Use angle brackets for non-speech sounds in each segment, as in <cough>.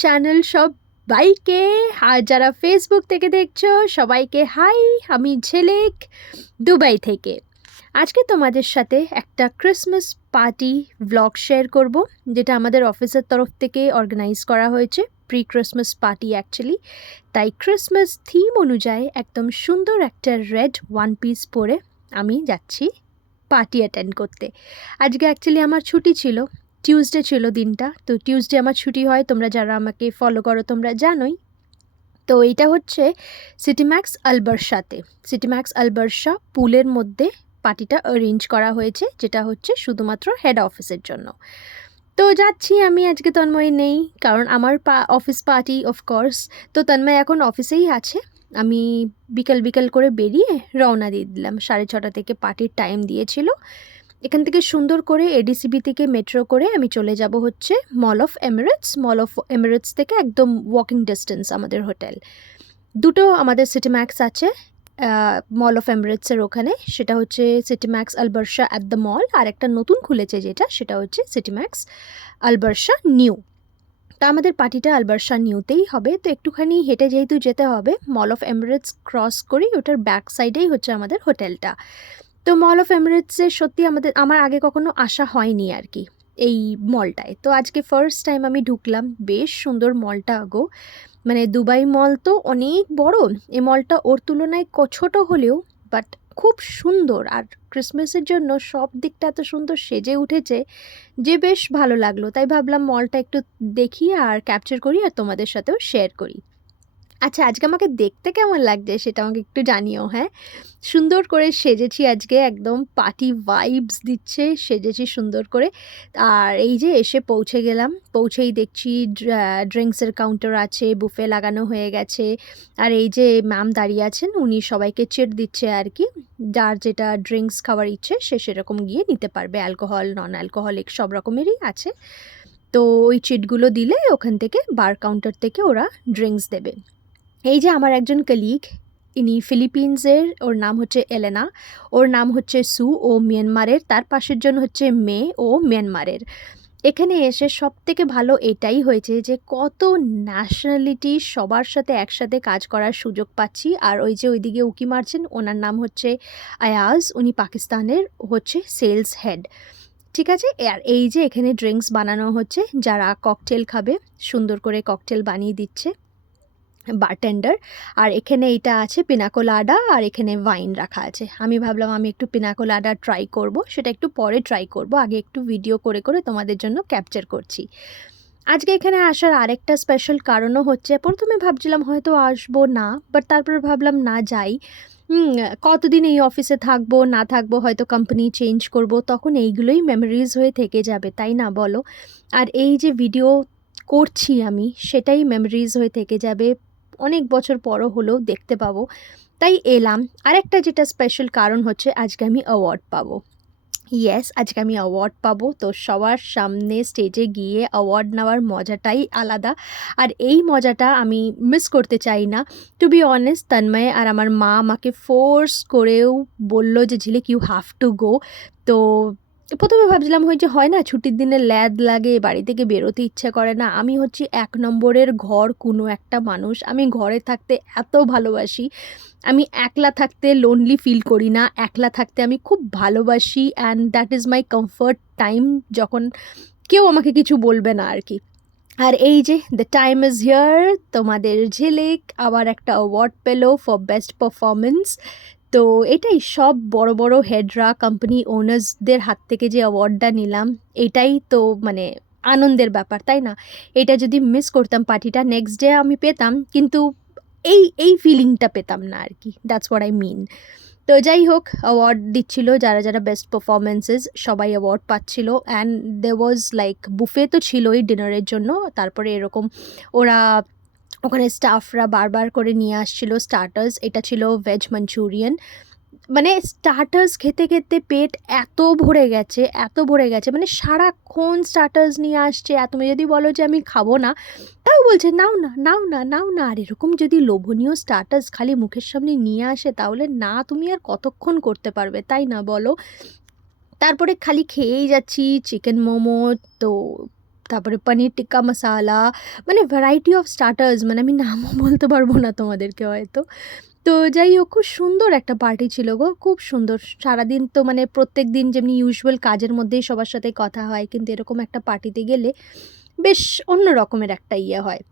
Channel সবাইকে আর যারা Facebook থেকে দেখছ, সবাইকে হাই আমি ঝেলেক, দুবাই থেকে। আজকে তোমাদের সাথে একটা ক্রিসমাস পার্টি ব্লগ শেয়ার করব, যেটা আমাদের অফিসের তরফ থেকে অর্গানাইজ করা হয়েছে প্রি ক্রিসমাস পার্টি অ্যাকচুয়ালি তাই ক্রিসমাস থিম অনুযায়ী একদম সুন্দর একটা রেড ওয়ান পিস পরে আমি যাচ্ছি পার্টি অ্যাটেন্ড করতে। আজকে অ্যাকচুয়ালি আমার ছুটি ছিল টিউসডে ছিল দিনটা, তো টিউসডে আমার ছুটি হয়, তোমরা যারা আমাকে ফলো করো তোমরা জানোই। তো এইটা হচ্ছে সিটিম্যাক্স আলবার্সাতে সিটিম্যাক্স আলবার্সা পুলের মধ্যে পার্টিটা অ্যারেঞ্জ করা হয়েছে, যেটা হচ্ছে শুধুমাত্র হেড অফিসের জন্য। তো যাচ্ছি, আমি আজকে তন্ময় নেই, কারণ আমার পা অফিস পার্টি অফকোর্স তো তন্ময় এখন অফিসেই আছে, আমি বিকেল বিকেল করে বেরিয়ে রওনা দিয়ে দিলাম। সাড়ে ছটা থেকে পার্টির টাইম দিয়েছিল। এখান থেকে সুন্দর করে এডিসিবি থেকে মেট্রো করে আমি চলে যাব হচ্ছে mall of Emirates mall of Emirates থেকে একদম ওয়াকিং ডিস্টেন্স আমাদের হোটেল দুটো আমাদের সিটি ম্যাক্স আছে মল অফ এমিরেটসের ওখানে, সেটা হচ্ছে City Max Al Barsha at the mall আর একটা নতুন খুলেছে যেটা, সেটা হচ্ছে সিটি ম্যাক্স আলবার্সা নিউ তা আমাদের পার্টিটা আলবার্সা নিউতেই হবে, তো একটুখানি হেঁটে যেহেতু যেতে হবে মল অফ এমিরেটস ক্রস করেই ওটার ব্যাক সাইডেই হচ্ছে আমাদের হোটেলটা তো মল অফ এমিরেটসে সত্যি আমাদের, আমার আগে কখনো আসা হয়নি আর কি এই মলটায় তো আজকে ফার্স্ট টাইম আমি ঢুকলাম, বেশ সুন্দর মলটা গো। মানে দুবাই মল তো অনেক বড়, এই মলটা ওর তুলনায় ছোট হলেও বাট খুব সুন্দর। আর ক্রিসমাসের জন্য সব দিকটা এত সুন্দর সেজে উঠেছে যে বেশ ভালো লাগল। তাই ভাবলাম মলটা একটু দেখি আর ক্যাপচার করি আর তোমাদের সাথেও শেয়ার করি। আচ্ছা আজকে আমাকে দেখতে কেমন লাগছে সেটা আমাকে একটু জানিও হ্যাঁ? সুন্দর করে সেজেছি আজকে, একদম পার্টি ভাইবস দিচ্ছে, সেজেছি সুন্দর করে। আর এই যে এসে পৌঁছে গেলাম, পৌঁছেই দেখছি ড্রিঙ্কসের কাউন্টার আছে বুফে লাগানো হয়ে গেছে। আর এই যে ম্যাম দাঁড়িয়ে আছেন, উনি সবাইকে চেট দিচ্ছে আর কি। যার যেটা ড্রিঙ্কস খাওয়ার ইচ্ছে, সে সেরকম গিয়ে নিতে পারবে। অ্যালকোহল নন অ্যালকোহলিক সব রকমেরই আছে। তো ওই চিটগুলো দিলে ওখান থেকে বার কাউন্টার থেকে ওরা ড্রিঙ্কস দেবে। এই যে আমার একজন কলিগ ইনি ফিলিপিন্সের, ওর নাম হচ্ছে এলেনা, ওর নাম হচ্ছে সু ও মিয়ানমারের, তার পাশের জন হচ্ছে মে ও মিয়ানমারের। এখানে এসে সব থেকে ভালো এটাই হয়েছে যে কত ন্যাশনালিটি সবার সাথে একসাথে কাজ করার সুযোগ পাচ্ছি। আর ওই যে ওইদিকে উকি মারছেন, ওনার নাম হচ্ছে আয়াজ, উনি পাকিস্তানের, হচ্ছে সেলস হেড ঠিক আছে? আর এই যে এখানে ড্রিঙ্কস বানানো হচ্ছে, যারা ককটেল খাবে, সুন্দর করে ককটেল বানিয়ে দিচ্ছে। বারটেন্ডার আর এখানে এইটা আছে পিনাকোলাডা আর এখানে ওয়াইন রাখা আছে। আমি ভাবলাম আমি একটু পিনাকোলাডা ট্রাই করব, সেটা একটু পরে ট্রাই করব, আগে একটু ভিডিও করে করে তোমাদের জন্য ক্যাপচার করছি। আজকে এখানে আসার আরেকটা স্পেশাল কারণও হচ্ছে, প্রথমে ভাবছিলাম হয়তো আসব না বাট তারপরে ভাবলাম না যাই। কতদিন এই অফিসে থাকব, না থাকব, হয়তো কোম্পানি চেঞ্জ করব, তখন এইগুলোই মেমোরিজ হয়ে থেকে যাবে, তাই না বলো? আর এই যে ভিডিও করছি আমি, সেটাই মেমোরিজ হয়ে থেকে যাবে। অনেক বছর পরও হলেও দেখতে পাবো। তাই এলাম। আরেকটা যেটা স্পেশাল কারণ হচ্ছে আজকে আমি অ্যাওয়ার্ড পাবো। ইয়েস আজকে আমি অ্যাওয়ার্ড পাবো। তো সবার সামনে স্টেজে গিয়ে অ্যাওয়ার্ড নেওয়ার মজাটাই আলাদা। আর এই মজাটা আমি মিস করতে চাই না। টু বি অনেস্ট তন্ময় আর আমার মা আমাকে ফোর্স করেও বলল যে, ঝিলিক ইউ হ্যাভ টু গো তো প্রথমে ভাবছিলাম হয় যে হয় না, ছুটির দিনে ল্যাদ লাগে, বাড়ি থেকে বেরোতে ইচ্ছা করে না। আমি হচ্ছি এক নম্বরের ঘর, কোনো একটা মানুষ। আমি ঘরে থাকতে এত ভালোবাসি। আমি একলা থাকতে লোনলি ফিল করি না। একলা থাকতে আমি খুব ভালোবাসি and that is my comfort time যখন কেউ আমাকে কিছু বলবে না আর কি। আর এই যে দ্য টাইম ইজ হিয়ার তোমাদের ঝিলিক আবার একটা অ্যাওয়ার্ড পেল ফর বেস্ট পারফরমেন্স তো এটাই সব বড় বড় হেডরা কোম্পানি ওনার্সদের হাত থেকে যে অ্যাওয়ার্ডটা নিলাম, এটাই তো মানে আনন্দের ব্যাপার, তাই না? এটা যদি মিস করতাম পার্টিটা নেক্সট ডে আমি পেতাম, কিন্তু এই এই ফিলিংটা পেতাম না আর কি দ্যাটস হোয়াট আই মিন তো যাই হোক অ্যাওয়ার্ড দিচ্ছিল, যারা যারা বেস্ট পারফরমেন্সেস সবাই অ্যাওয়ার্ড পাচ্ছিল and they was like buffet তো ছিলই ডিনারের জন্য, তারপরে এরকম ওরা ওখানে স্টাফরা বারবার করে নিয়ে আসছিল স্টার্টার্স এটা ছিল ভেজ মাঞ্চুরিয়ান মানে স্টার্টার্স খেতে খেতে পেট এত ভরে গেছে, এত ভরে গেছে মানে সারাক্ষণ স্টার্টার্স নিয়ে আসছে। আর তুমি যদি বলো যে আমি খাব না, তাও বলছে, নাও না নাও না নাও না। আর এরকম যদি লোভনীয় স্টার্টার্স খালি মুখের সামনে নিয়ে আসে, তাহলে না তুমি আর কতক্ষণ করতে পারবে, তাই না বলো? তারপরে খালি খেয়েই যাচ্ছি চিকেন মোমো, তো তারপরে পনির টিক্কা মশালা মানে ভ্যারাইটি অফ স্টার্টার্স মানে আমি নামও <laughs> বলতে পারব না তোমাদেরকে হয়তো। তো যাই হোক, খুব সুন্দর একটা পার্টি ছিল গো, খুব সুন্দর। সারাদিন তো মানে প্রত্যেক দিন যেমনি ইউজুয়াল কাজের মধ্যেই সবার সাথে কথা হয়, কিন্তু এরকম একটা পার্টিতে গেলে বেশ অন্য রকমের একটা ইয়ে হয়।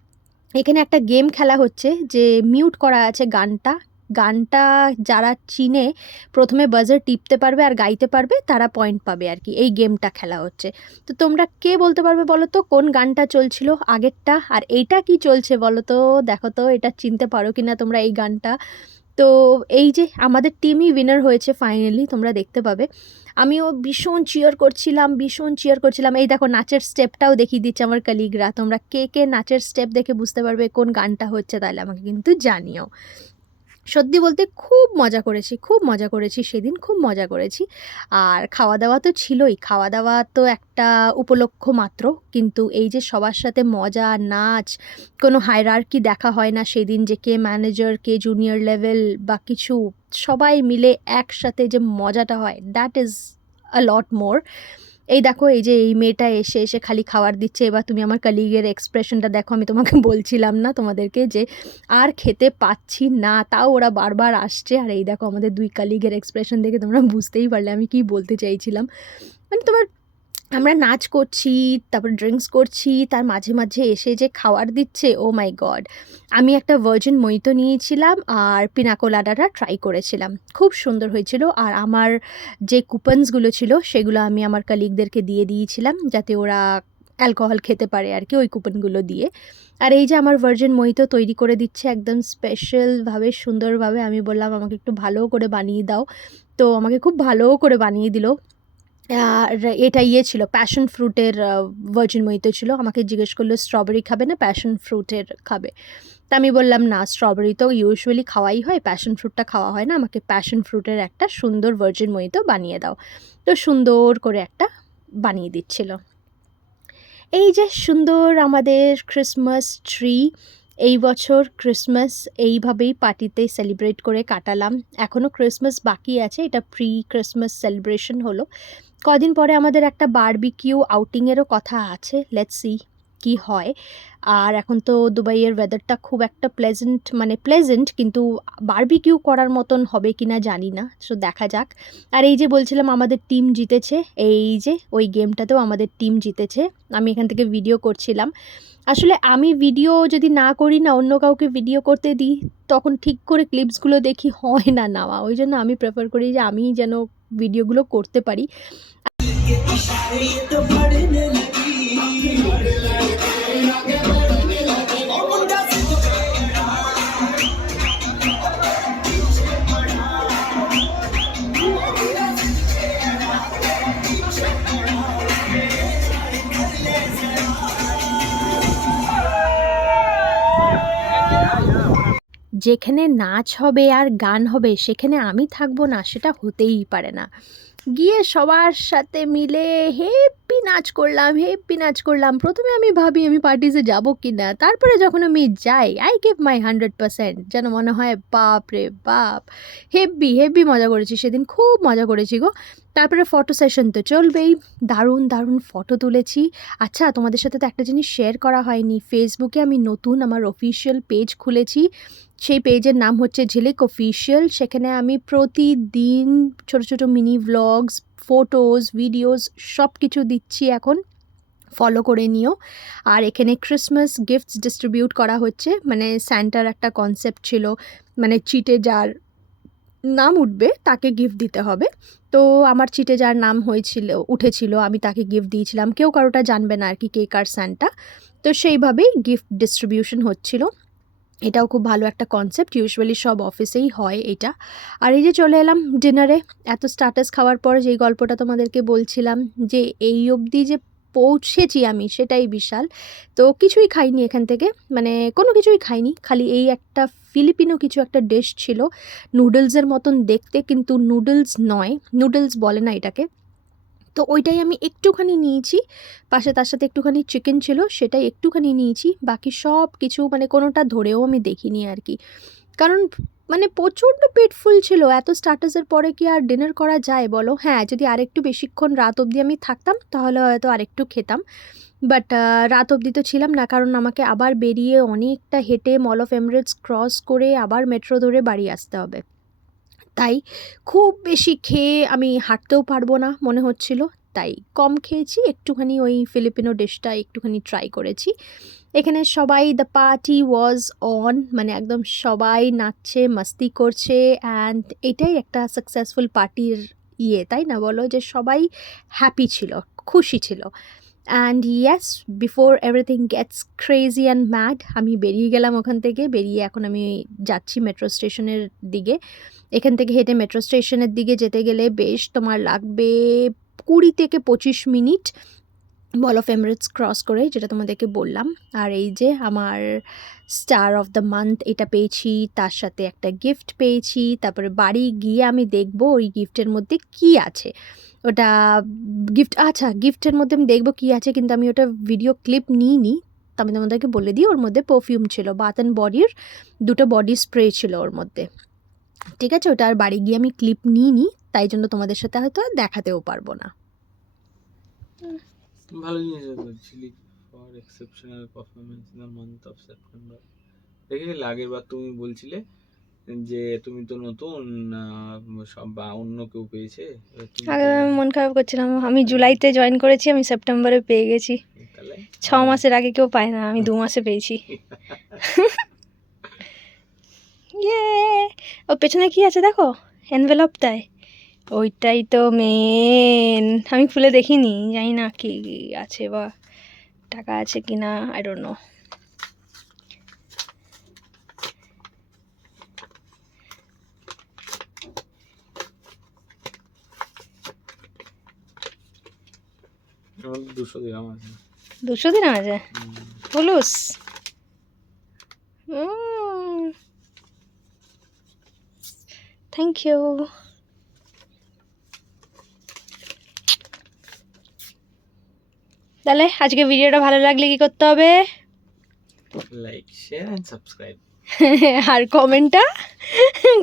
এখানে একটা গেম খেলা হচ্ছে, যে মিউট করা আছে গানটা। গানটা যারা চিনে প্রথমে বাজার টিপতে পারবে আর গাইতে পারবে, তারা পয়েন্ট পাবে আর কি। এই গেমটা খেলা হচ্ছে। তো তোমরা কে বলতে পারবে বলো তো? কোন গানটা চলছিল আগেরটা? আর এইটা কি চলছে বলো তো? দেখো তো, এটা চিনতে পারো কি না তোমরা এই গানটা? তো এই যে আমাদের টিমই উইনার হয়েছে ফাইনালি তোমরা দেখতে পাবে। আমিও ভীষণ চিয়ার করছিলাম, ভীষণ চিয়ার করছিলাম। এই দেখো, নাচের স্টেপটাও দেখিয়ে দিচ্ছে আমার কালিগরা তোমরা কে কে নাচের স্টেপ দেখে বুঝতে পারবে কোন গানটা হচ্ছে, তাহলে আমাকে কিন্তু জানিও। সত্যি বলতে খুব মজা করেছি, খুব মজা করেছি, সেদিন খুব মজা করেছি। আর খাওয়া দাওয়া তো ছিলই খাওয়া দাওয়া তো একটা উপলক্ষ মাত্র। কিন্তু এই যে সবার সাথে মজা, নাচ, কোনো হায়ারার্কি দেখা হয় না, সেদিন যে কে ম্যানেজার কে জুনিয়র লেভেল বা কিছু, সবাই মিলে একসাথে যে মজাটা হয় that is a lot more এই দেখো, এই যে এই মেয়েটা এসে এসে খালি খাবার দিচ্ছে। এবার তুমি আমার কালিগের এক্সপ্রেশনটা দেখো, আমি তোমাকে <laughs> বলছিলাম না তোমাদেরকে যে, আর খেতে পাচ্ছি না, তাও ওরা বারবার আসছে। আর এই দেখো, আমাদের দুই কালিগের এক্সপ্রেশন দেখে তোমরা বুঝতেই পারলে আমি কি বলতে চাইছিলাম। মানে তোমার আমরা নাচ করছি, তারপর ড্রিঙ্কস করছি, তার মাঝে মাঝে এসে যে খাবার দিচ্ছে ও মাই গড আমি একটা ভার্জিন মইতো নিয়েছিলাম আর পিনাকোলাডাটা ট্রাই করেছিলাম। খুব সুন্দর হয়েছিল আর আমার যে কুপনসগুলো ছিল, সেগুলো আমি আমার কালিগদেরকে দিয়ে দিয়েছিলাম যাতে ওরা অ্যালকোহল খেতে পারে আর কি ওই কুপনগুলো দিয়ে। আর এই যে আমার ভার্জিন মহিতো তৈরি করে দিচ্ছে একদম স্পেশালভাবে সুন্দরভাবে, আমি বললাম, আমাকে একটু ভালো করে বানিয়ে দাও। তো আমাকে খুব ভালো করে বানিয়ে দিল। আর এটা ইয়ে ছিল প্যাশন ফ্রুটের ভার্জিন মহিতো ছিল, আমাকে জিজ্ঞেস করল স্ট্রবেরি খাবে না প্যাশন ফ্রুটের খাবে? তা আমি বললাম, না স্ট্রবেরি তো ইউজুয়ালি খাওয়াই হয় প্যাশন ফ্রুটটা খাওয়া হয় না, আমাকে প্যাশন ফ্রুটের একটা সুন্দর ভার্জিন মহিতো বানিয়ে দাও। তো সুন্দর করে একটা বানিয়ে দিচ্ছিল। এই যে সুন্দর আমাদের ক্রিসমাস ট্রি এই বছর ক্রিসমাস এইভাবেই পার্টিতে সেলিব্রেট করে কাটালাম। এখনও ক্রিসমাস বাকি আছে, এটা প্রি ক্রিসমাস সেলিব্রেশন হলো। কদিন পরে আমাদের একটা বারবিকিউ আউটিংয়েরও কথা আছে। লেটস সি কি হয়। আর এখন তো দুবাইয়ের ওয়েদারটা খুব একটা প্লেজেন্ট মানে প্লেজেন্ট কিন্তু বারবিকিউ করার মতন হবে কি না জানি না। সো দেখা যাক। আর এই যে বলছিলাম আমাদের টিম জিতেছে, এই যে ওই গেমটাতেও আমাদের টিম জিতেছে। আমি এখান থেকে ভিডিও করছিলাম। আসলে আমি ভিডিও যদি না করি না, অন্য কাউকে ভিডিও করতে দিই, তখন ঠিক করে ক্লিপসগুলো দেখি হয় না নেওয়া। ওই জন্য আমি প্রেফার করি যে আমি যেন ভিডিওগুলো করতে পারি। যেখানে নাচ হবে আর গান হবে, সেখানে আমি থাকব না, সেটা হতেই পারে না। গিয়ে সবার সাথে মিলে হেপি নাচ করলাম হেপি নাচ করলাম। প্রথমে আমি ভাবি আমি পার্টিসে যাব কি না তারপরে যখন আমি যাই I give my hundred percent যেন মনে হয়, বাপ রে বাপ। হেব্বি হেব্বি মজা করেছি সেদিন, খুব মজা করেছি গো। তারপরে ফটো সেশন তো চলবেই। দারুণ দারুণ ফটো তুলেছি। আচ্ছা তোমাদের সাথে তো একটা জিনিস শেয়ার করা হয়নি। ফেসবুকে আমি নতুন আমার অফিসিয়াল পেজ খুলেছি। সেই পেজের নাম হচ্ছে ঝিলিক অফিসিয়াল সেখানে আমি প্রতিদিন ছোটো ছোটো মিনি ভ্লগস ফটোজ ভিডিওস সব কিছু দিচ্ছি এখন। ফলো করে নিও। আর এখানে ক্রিসমাস গিফটস ডিস্ট্রিবিউট করা হচ্ছে। মানে স্যান্টার একটা কনসেপ্ট ছিল। মানে চিটে যার নাম উঠবে, তাকে গিফট দিতে হবে। তো আমার চিটে যার নাম হয়েছিল, উঠেছিল, আমি তাকে গিফট দিয়েছিলাম। কেউ কারোটা জানবে না আর কি, কেক আর স্যান্টা তো সেইভাবেই গিফট ডিস্ট্রিবিউশন হচ্ছিল। এটাও খুব ভালো একটা কনসেপ্ট ইউজুয়ালি সব অফিসেই হয় এটা। আর এই যে চলে এলাম ডিনারে এত স্টার্টাস খাওয়ার পর যেই গল্পটা তোমাদেরকে বলছিলাম যে এই অবধি যে পৌঁছেছি আমি, সেটাই বিশাল। তো কিছুই খাইনি এখান থেকে মানে কোনো কিছুই খাইনি, খালি এই একটা ফিলিপিনো কিছু একটা ডিশ ছিল। নুডলসের মতন দেখতে, কিন্তু নুডলস নয় নুডলস বলে না এটাকে। তো ওইটাই আমি একটুখানি নিয়েছি। পাশে তার সাথে একটুখানি চিকেন ছিল, সেটাই একটুখানি নিয়েছি। বাকি সব কিছু মানে কোনোটা ধরেও আমি দেখিনি আর কি। কারণ মানে প্রচণ্ড পেট ফুল ছিল। এত স্টার্টাসের পরে কি আর ডিনার করা যায় বলো? হ্যাঁ যদি আরেকটু বেশিক্ষণ রাত অবধি আমি থাকতাম, তাহলে হয়তো আরেকটু খেতাম। বাট রাত অবধি তো ছিলাম না, কারণ আমাকে আবার বেরিয়ে অনেকটা হেঁটে মল অফ এমরেটস ক্রস করে আবার মেট্রো ধরে বাড়ি আসতে হবে। তাই খুব বেশি খেয়ে আমি হাঁটতেও পারব না, মনে হচ্ছিল। তাই কম খেয়েছি, একটুখানি ওই ফিলিপিনো ডিশটা একটুখানি ট্রাই করেছি। এখানে সবাই দ্য পার্টি ওয়াজ অন মানে একদম সবাই নাচছে, মাস্তি করছে অ্যান্ড এটাই একটা সাকসেসফুল পার্টির ইয়ে তাই না বলো? যে সবাই হ্যাপি ছিল, খুশি ছিল। And yes before everything gets crazy and mad আমি বেরিয়ে গেলাম ওখান থেকে। বেরিয়ে এখন আমি যাচ্ছি মেট্রো স্টেশনের দিকে। এখান থেকে হেঁটে মেট্রো স্টেশনের দিকে যেতে গেলে বেশ তোমার লাগবে কুড়ি থেকে পঁচিশ minute. Mall of Emirates cross করে, যেটা তোমাদেরকে বললাম। আর এই যে আমার স্টার অফ দ্য মান্থ এটা পেয়েছি, তার সাথে একটা গিফট পেয়েছি, তারপরে বাড়ি গিয়ে আমি দেখব ওই গিফটের মধ্যে কি আছে। ওটা গিফট আচ্ছা গিফটের মধ্যে আমি দেখব কী আছে, কিন্তু আমি ওটা ভিডিও ক্লিপ নিইনি। তো আমি তোমাদেরকে বলে দিই, ওর মধ্যে পারফিউম ছিল বাথ অ্যান্ড বডির দুটো বডি স্প্রে ছিল ওর মধ্যে। ঠিক আছে? ওটা আর বাড়ি গিয়ে আমি ক্লিপ নিইনি, তাই জন্য তোমাদের সাথে হয়তো দেখাতেও পারব না। ভালো জিনিস বলছিলি for exceptional performance in the month of September দেখেছিলে আগের বার তুমি বলছিলে যে তুমি তো নতুন সব বা অন্য কেউ পেয়েছে আগে আমি মন খারাপ করছিলাম আমি জুলাইতে জয়েন করেছি আমি সেপ্টেম্বরে পেয়ে গেছি। ছ মাসের আগে কেউ পায় না আমি দু মাসে পেয়েছি। <laughs> <laughs> ইয়ে ও পেছনে কি আছে দেখো? এনভেলপটায় ওইটাই তো মেন আমি খুলে দেখিনি জানি না কি আছে বা টাকা আছে কি না আই ডোন্ট নো দুশো গ্রাম আছে। দুশো দিন আছে। হলুস থ্যাংক ইউ তাহলে আজকে ভিডিওটা ভালো লাগলে কি করতে হবে? লাইক শেয়ার এন্ড সাবস্ক্রাইব আর কমেন্টটা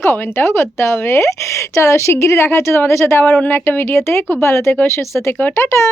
কমেন্টটাও করতে হবে। চলো শিগগিরই দেখা হচ্ছে তোমাদের সাথে আবার অন্য একটা ভিডিওতে। খুব ভালো থেকো সুস্থ থেকো। টাটা!